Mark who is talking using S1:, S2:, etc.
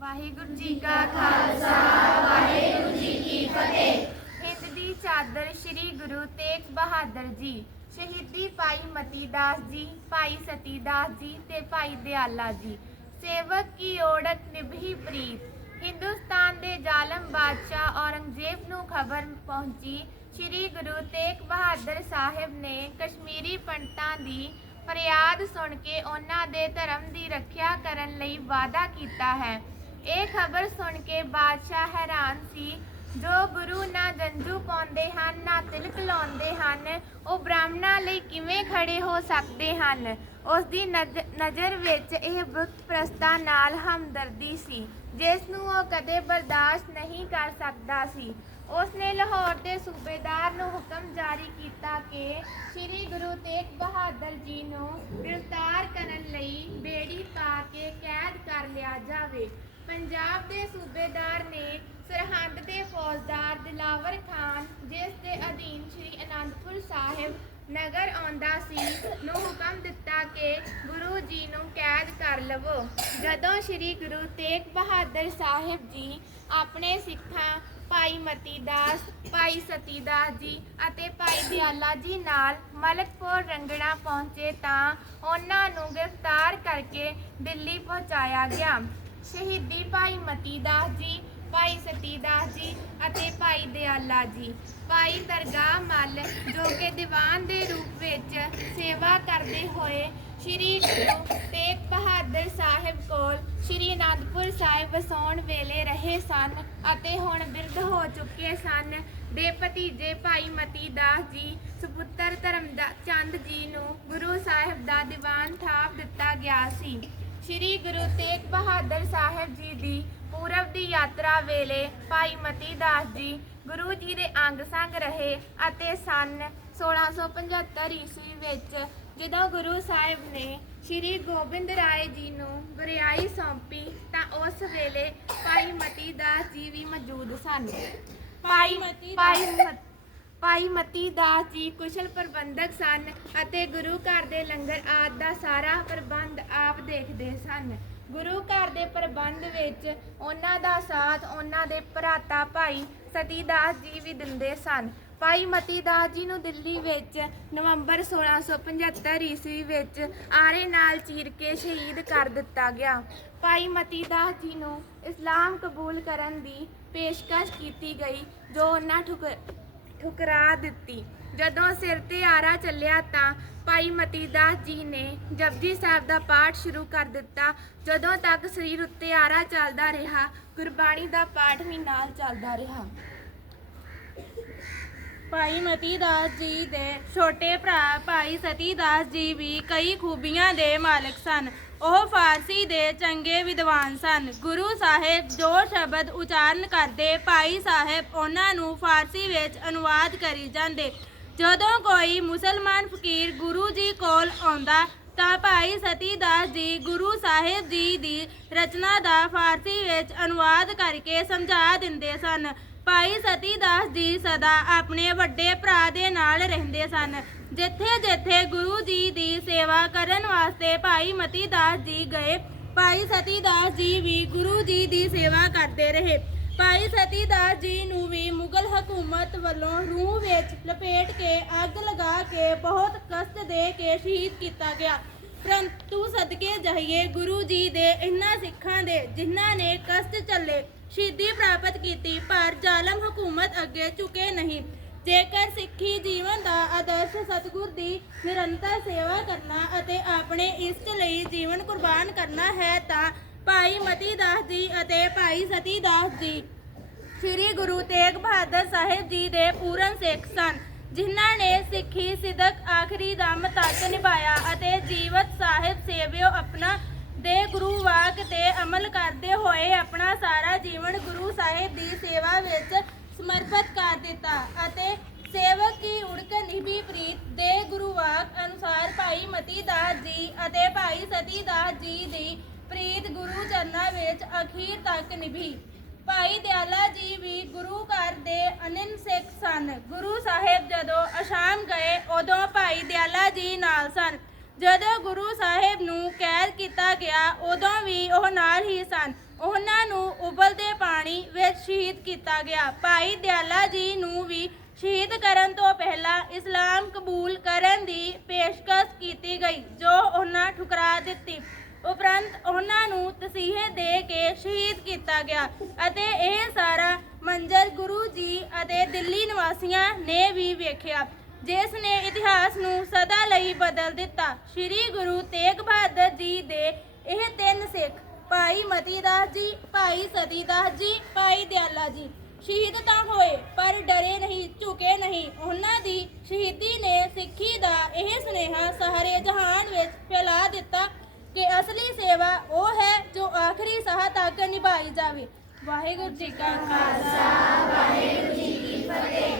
S1: ਵਾਹਿਗੁਰੂ ਜੀ ਕਾ ਖਾਲਸਾ, ਵਾਹਿਗੁਰੂ ਜੀ ਕੀ ਫਤਿਹ। ਹਿੰਦ ਦੀ ਚਾਦਰ ਸ੍ਰੀ ਗੁਰੂ ਤੇਗ ਬਹਾਦਰ ਜੀ, ਸ਼ਹੀਦੀ ਭਾਈ ਮਤੀ ਦਾਸ ਜੀ, ਭਾਈ ਸਤੀ ਦਾਸ ਜੀ ਤੇ ਭਾਈ ਦਿਆਲਾ ਜੀ। ਸੇਵਕ ਕੀ ਔੜਤ ਨਿਭੀ ਪ੍ਰੀਤ। ਹਿੰਦੁਸਤਾਨ ਦੇ ਜ਼ਾਲਮ ਬਾਦਸ਼ਾਹ ਔਰੰਗਜ਼ੇਬ ਨੂੰ ਖਬਰ ਪਹੁੰਚੀ, ਸ੍ਰੀ ਗੁਰੂ ਤੇਗ ਬਹਾਦਰ ਸਾਹਿਬ ਨੇ ਕਸ਼ਮੀਰੀ ਪੰਡਤਾਂ ਦੀ ਫਰਿਆਦ ਸੁਣ ਕੇ ਉਹਨਾਂ ਦੇ ਧਰਮ ਦੀ ਰੱਖਿਆ ਕਰਨ ਲਈ ਵਾਅਦਾ ਕੀਤਾ ਹੈ। ਇਹ ਖਬਰ ਸੁਣ ਕੇ ਬਾਦਸ਼ਾਹ ਹੈਰਾਨ ਸੀ। ਜੋ ਗੁਰੂ ਨਾ ਜੰਜੂ ਪਾਉਂਦੇ ਹਨ, ਨਾ ਤਿਲਕ ਲਾਉਂਦੇ ਹਨ, ਉਹ ਬ੍ਰਾਹਮਣਾਂ ਲਈ ਕਿਵੇਂ ਖੜੇ ਹੋ ਸਕਦੇ ਹਨ? ਉਸ ਦੀ ਨਜ਼- ਨਜ਼ਰ ਵਿੱਚ ਇਹ ਬੁੱਤ ਪ੍ਰਸਤਾ ਨਾਲ ਹਮਦਰਦੀ ਸੀ, ਜਿਸ ਨੂੰ ਉਹ ਕਦੇ ਬਰਦਾਸ਼ਤ ਨਹੀਂ ਕਰ ਸਕਦਾ ਸੀ। ਉਸ ਨੇ ਲਾਹੌਰ ਦੇ ਸੂਬੇਦਾਰ ਨੂੰ ਹੁਕਮ ਜਾਰੀ ਕੀਤਾ ਕਿ ਸ੍ਰੀ ਗੁਰੂ ਤੇਗ ਬਹਾਦਰ ਜੀ ਨੂੰ ਗ੍ਰਿਫਤਾਰ ਕਰਨ ਲਈ ਬੇੜੀ ਪਾ ਕੇ ਕੈਦ ਕਰ ਲਿਆ ਜਾਵੇ। ਪੰਜਾਬ ਦੇ ਸੂਬੇਦਾਰ ਨੇ ਸਰਹੰਦ ਦੇ ਫੌਜਦਾਰ ਦਿਲਾਵਰ ਖਾਨ, ਜਿਸ ਦੇ ਅਧੀਨ ਸ੍ਰੀ ਅਨੰਦਪੁਰ ਸਾਹਿਬ ਨਗਰ ਆਉਂਦਾ ਸੀ, ਨੂੰ ਹੁਕਮ ਦਿੱਤਾ ਕਿ ਗੁਰੂ ਜੀ ਨੂੰ ਕੈਦ ਕਰ ਲਵੋ। ਜਦੋਂ ਸ੍ਰੀ ਗੁਰੂ ਤੇਗ ਬਹਾਦਰ ਸਾਹਿਬ ਜੀ ਆਪਣੇ ਸਿੱਖਾਂ ਭਾਈ ਮਤੀ ਦਾਸ, ਭਾਈ ਸਤੀ ਦਾਸ ਜੀ ਅਤੇ ਭਾਈ ਦਿਆਲਾ ਜੀ ਨਾਲ ਮਲਕਪੁਰ ਰੰਗਣਾ ਪਹੁੰਚੇ ਤਾਂ ਉਹਨਾਂ ਨੂੰ ਗ੍ਰਿਫਤਾਰ ਕਰਕੇ ਦਿੱਲੀ ਪਹੁੰਚਾਇਆ ਗਿਆ। ਸ਼ਹੀਦੀ ਭਾਈ ਮਤੀ ਦਾਸ ਜੀ, ਭਾਈ ਸਤੀ ਦਾਸ ਜੀ ਅਤੇ ਭਾਈ ਦਿਆਲਾ ਜੀ। ਭਾਈ ਦਰਗਾਹ ਮੱਲ ਜੋ ਕਿ ਦੀਵਾਨ ਦੇ ਰੂਪ ਵਿੱਚ ਸੇਵਾ ਕਰਦੇ ਹੋਏ ਸ਼੍ਰੀ ਗੁਰੂ ਤੇਗ ਬਹਾਦਰ ਸਾਹਿਬ ਕੋਲ ਸ਼੍ਰੀ ਅਨੰਦਪੁਰ ਸਾਹਿਬ ਵਸਾਉਣ ਵੇਲੇ ਰਹੇ ਸਨ ਅਤੇ ਹੁਣ ਬਿਰਧ ਹੋ ਚੁੱਕੇ ਸਨ। ਦੇ ਭਤੀਜੇ ਭਾਈ ਮਤੀ ਦਾਸ ਜੀ, ਸੁਪੁੱਤਰ ਧਰਮ ਚੰਦ ਜੀ ਨੂੰ ਗੁਰੂ ਸਾਹਿਬ ਦਾ ਦੀਵਾਨ ਥਾਪ ਦਿੱਤਾ ਗਿਆ ਸੀ। ਸ਼੍ਰੀ ਗੁਰੂ ਤੇਗ ਬਹਾਦਰ ਸਾਹਿਬ ਜੀ ਦੀ ਪੂਰਬ ਦੀ ਯਾਤਰਾ ਵੇਲੇ ਭਾਈ ਮਤੀ ਦਾਸ ਜੀ ਗੁਰੂ ਜੀ ਦੇ ਅੰਗ ਸੰਗ ਰਹੇ ਅਤੇ ਸਨ 1675 ਈਸਵੀ ਵਿੱਚ ਜਦੋਂ ਗੁਰੂ ਸਾਹਿਬ ਨੇ ਸ਼੍ਰੀ ਗੋਬਿੰਦ ਰਾਏ ਜੀ ਨੂੰ ਗੁਰਿਆਈ ਸੌਂਪੀ ਤਾਂ ਉਸ ਵੇਲੇ ਭਾਈ ਮਤੀ ਦਾਸ ਜੀ ਵੀ ਮੌਜੂਦ ਸਨ। ਭਾਈ
S2: ਮਤੀ
S1: ਭਾਈ ਮਤ- ਭਾਈ ਮਤੀ ਦਾਸ ਜੀ ਕੁਸ਼ਲ ਪ੍ਰਬੰਧਕ ਸਨ ਅਤੇ ਗੁਰੂ ਘਰ ਦੇ ਲੰਗਰ ਆਦਿ ਦਾ ਸਾਰਾ ਪ੍ਰਬੰਧ ਦੇਖਦੇ ਸਨ। ਗੁਰੂ ਘਰ ਦੇ ਪ੍ਰਬੰਧ ਵਿੱਚ ਉਹਨਾਂ ਦਾ ਸਾਥ, ਉਹਨਾਂ ਦੇ ਭਰਾਤਾ ਭਾਈ ਸਤੀ ਜੀ ਵੀ ਦਿੰਦੇ ਸਨ। ਭਾਈ ਮਤੀ ਦਾਸ ਜੀ ਨੂੰ ਦਿੱਲੀ ਵਿੱਚ ਨਵੰਬਰ 1675 ਈਸਵੀ ਵਿੱਚ ਆਰੇ ਨਾਲ ਚੀਰ ਕੇ ਸ਼ਹੀਦ ਕਰ ਦਿੱਤਾ ਗਿਆ। ਭਾਈ ਮਤੀ ਦਾਸ ਜੀ ਨੂੰ ਇਸਲਾਮ ਕਬੂਲ ਕਰਨ ਦੀ ਪੇਸ਼ਕਸ਼ ਕੀਤੀ ਗਈ, ਜੋ ਉਹਨਾਂ ਠੁਕਰਾ ਦਿੱਤੀ। ਜਦੋਂ ਸਿਰ ਤੇ ਆਰਾ ਚੱਲਿਆ ਤਾਂ ਭਾਈ ਮਤੀ ਦਾਸ ਜੀ ਨੇ ਜਪਜੀ ਸਾਹਿਬ ਦਾ ਪਾਠ ਸ਼ੁਰੂ ਕਰ ਦਿੱਤਾ। ਜਦੋਂ ਤੱਕ ਸਰੀਰ ਉੱਤੇ ਆਰਾ ਚੱਲਦਾ ਰਿਹਾ, ਗੁਰਬਾਣੀ ਦਾ ਪਾਠ ਵੀ ਨਾਲ ਚੱਲਦਾ ਰਿਹਾ।
S2: ਭਾਈ ਮਤੀ ਦਾਸ ਜੀ ਦੇ ਛੋਟੇ ਭਰਾ ਭਾਈ ਸਤੀ ਦਾਸ ਜੀ ਵੀ ਕਈ ਖੂਬੀਆਂ ਦੇ ਮਾਲਕ ਸਨ। ਉਹ ਫਾਰਸੀ ਦੇ ਚੰਗੇ ਵਿਦਵਾਨ ਸਨ। ਗੁਰੂ ਸਾਹਿਬ ਜੋ ਸ਼ਬਦ ਉਚਾਰਨ ਕਰਦੇ, ਭਾਈ ਸਾਹਿਬ ਉਹਨਾਂ ਨੂੰ ਫਾਰਸੀ ਵਿੱਚ ਅਨੁਵਾਦ ਕਰੀ ਜਾਂਦੇ। ਜਦੋਂ ਕੋਈ ਮੁਸਲਮਾਨ ਫਕੀਰ ਗੁਰੂ ਜੀ ਕੋਲ ਆਉਂਦਾ, ਤਾਂ ਭਾਈ ਸਤੀ ਦਾਸ ਜੀ ਗੁਰੂ ਸਾਹਿਬ ਜੀ ਦੀ ਰਚਨਾ ਦਾ ਫਾਰਸੀ ਵਿੱਚ ਅਨੁਵਾਦ ਕਰਕੇ ਸਮਝਾ ਦਿੰਦੇ ਸਨ। ਭਾਈ ਸਤੀ ਦਾਸ ਜੀ ਸਦਾ ਆਪਣੇ ਵੱਡੇ ਭਰਾ ਦੇ ਨਾਲ ਰਹਿੰਦੇ ਸਨ। ਜਿੱਥੇ ਜਿੱਥੇ ਗੁਰੂ ਜੀ ਦੀ ਸੇਵਾ ਕਰਨ ਵਾਸਤੇ ਭਾਈ ਮਤੀ ਦਾਸ ਜੀ ਗਏ, ਭਾਈ ਸਤੀ ਦਾਸ ਜੀ ਵੀ ਗੁਰੂ ਜੀ ਦੀ ਸੇਵਾ ਕਰਦੇ ਰਹੇ। ਭਾਈ ਸਤੀ ਦਾਸ ਜੀ ਨੂੰ ਵੀ ਮੁਗਲ ਹਕੂਮਤ ਵੱਲੋਂ ਰੂਹ ਵਿੱਚ ਲਪੇਟ ਕੇ ਅੱਗ ਲਗਾ ਕੇ ਬਹੁਤ ਕਸ਼ਟ ਦੇ ਕੇ ਸ਼ਹੀਦ ਕੀਤਾ ਗਿਆ। ਪਰੰਤੂ ਸਦਕੇ ਜਾਈਏ ਗੁਰੂ ਜੀ ਦੇ ਇਹਨਾਂ ਸਿੱਖਾਂ ਦੇ, ਜਿਨ੍ਹਾਂ ਨੇ ਕਸ਼ਟ ਝੱਲੇ ਸ਼ਹੀਦੀ ਪ੍ਰਾਪਤ ਕੀਤੀ, ਪਰ ਜ਼ਾਲਮ ਹਕੂਮਤ ਅੱਗੇ ਝੁਕੇ ਨਹੀਂ। ਜੇਕਰ ਸਿੱਖੀ ਜੀਵਨ ਦਾ ਆਦਰਸ਼ ਸਤਿਗੁਰ ਦੀ ਨਿਰੰਤਰ ਸੇਵਾ ਕਰਨਾ ਅਤੇ ਆਪਣੇ ਇਸ਼ਟ ਲਈ ਜੀਵਨ ਕੁਰਬਾਨ ਕਰਨਾ ਹੈ, ਤਾਂ ਭਾਈ ਮਤੀ ਦਾਸ ਜੀ ਅਤੇ ਭਾਈ ਸਤੀ ਦਾਸ ਜੀ ਸ੍ਰੀ ਗੁਰੂ ਤੇਗ ਬਹਾਦਰ ਸਾਹਿਬ ਜੀ ਦੇ ਪੂਰਨ ਸਿੱਖ ਸਨ, ਜਿਨ੍ਹਾਂ ਨੇ ਸਿੱਖੀ ਸਿਦਕ ਆਖਰੀ ਦਮ ਤੱਕ ਨਿਭਾਇਆ ਅਤੇ ਜੀਵਤ ਸਾਹਿਬ ਸੇਵਿਓ ਆਪਣਾ ਦੇ ਗੁਰੂ ਵਾਕ ਤੇ ਅਮਲ ਕਰਦੇ ਹੋਏ ਆਪਣਾ ਸਾਰਾ ਜੀਵਨ ਗੁਰੂ ਸਾਹਿਬ ਦੀ ਸੇਵਾ ਵਿੱਚ ਸਮਰਪਿਤ ਕਰ ਦਿੱਤਾ ਅਤੇ ਸੇਵਕ ਦੀ ਉੜਕ ਨਿਭੀ ਪ੍ਰੀਤ ਦੇ ਗੁਰੂ ਵਾਕ ਅਨੁਸਾਰ ਭਾਈ ਮਤੀ ਦਾਸ ਜੀ ਅਤੇ ਭਾਈ ਸਤੀ ਦਾਸ ਜੀ ਦੀ ਪ੍ਰੀਤ ਗੁਰੂ ਚਰਨਾਂ ਵਿੱਚ ਅਖੀਰ ਤੱਕ ਨਿਭੀ। ਭਾਈ ਦਿਆਲਾ ਜੀ ਵੀ ਗੁਰੂ ਘਰ ਦੇ ਅਨੰਨ ਸਿੱਖ ਸਨ। ਗੁਰੂ ਸਾਹਿਬ ਜਦੋਂ ਅਸ਼ਾਮ ਗਏ, ਉਦੋਂ ਭਾਈ ਜਦੋਂ ਗੁਰੂ ਸਾਹਿਬ ਨੂੰ ਕੈਦ ਕੀਤਾ ਗਿਆ, ਉਦੋਂ ਵੀ ਉਹ ਨਾਲ ਹੀ ਸਨ। ਉਹਨਾਂ ਨੂੰ ਉਬਲਦੇ ਪਾਣੀ ਵਿੱਚ ਸ਼ਹੀਦ ਕੀਤਾ ਗਿਆ। ਭਾਈ ਦਿਆਲਾ ਜੀ ਨੂੰ ਵੀ ਸ਼ਹੀਦ ਕਰਨ ਤੋਂ ਪਹਿਲਾਂ ਇਸਲਾਮ ਕਬੂਲ ਕਰਨ ਦੀ ਪੇਸ਼ਕਸ਼ ਕੀਤੀ ਗਈ, ਜੋ ਉਹਨਾਂ ਠੁਕਰਾ ਦਿੱਤੀ। ਉਪਰੰਤ ਉਹਨਾਂ ਨੂੰ ਤਸੀਹੇ ਦੇ ਕੇ ਸ਼ਹੀਦ ਕੀਤਾ ਗਿਆ ਅਤੇ ਇਹ ਸਾਰਾ ਮੰਜ਼ਰ ਗੁਰੂ ਜੀ ਅਤੇ ਦਿੱਲੀ ਨਿਵਾਸੀਆਂ ਨੇ ਵੀ ਵੇਖਿਆ। ਜਿਸ ਨੇ ਇਤਿਹਾਸ ਨੂੰ ਸਦਾ ਲਈ ਬਦਲ ਦਿੱਤਾ, ਸ੍ਰੀ ਗੁਰੂ ਤੇਗ ਬਹਾਦਰ ਜੀ ਦੇ ਇਹ ਤਿੰਨ ਸਿੱਖ, ਭਾਈ ਮਤੀ ਦਾਸ ਜੀ, ਭਾਈ ਸਤੀ ਦਾਸ ਜੀ, ਭਾਈ ਦਿਆਲਾ ਜੀ, ਸ਼ਹੀਦ ਤਾਂ ਹੋਏ, ਪਰ ਡਰੇ ਨਹੀਂ, ਝੁਕੇ ਨਹੀਂ। ਉਹਨਾਂ ਦੀ ਸ਼ਹੀਦੀ ਨੇ ਸਿੱਖੀ ਦਾ ਇਹ ਸੁਨੇਹਾ ਸਾਰੇ ਜਹਾਨ ਵਿੱਚ ਫੈਲਾ ਦਿੱਤਾ ਕਿ ਅਸਲੀ ਸੇਵਾ ਉਹ ਹੈ ਜੋ ਆਖਰੀ ਸਾਹ ਤੱਕ ਨਿਭਾਈ ਜਾਵੇ। ਵਾਹਿਗੁਰੂ ਜੀ ਕਾ ਖਾਲਸਾ
S3: ਬੋਲੇ ਸੋ ਨਿਹਾਲ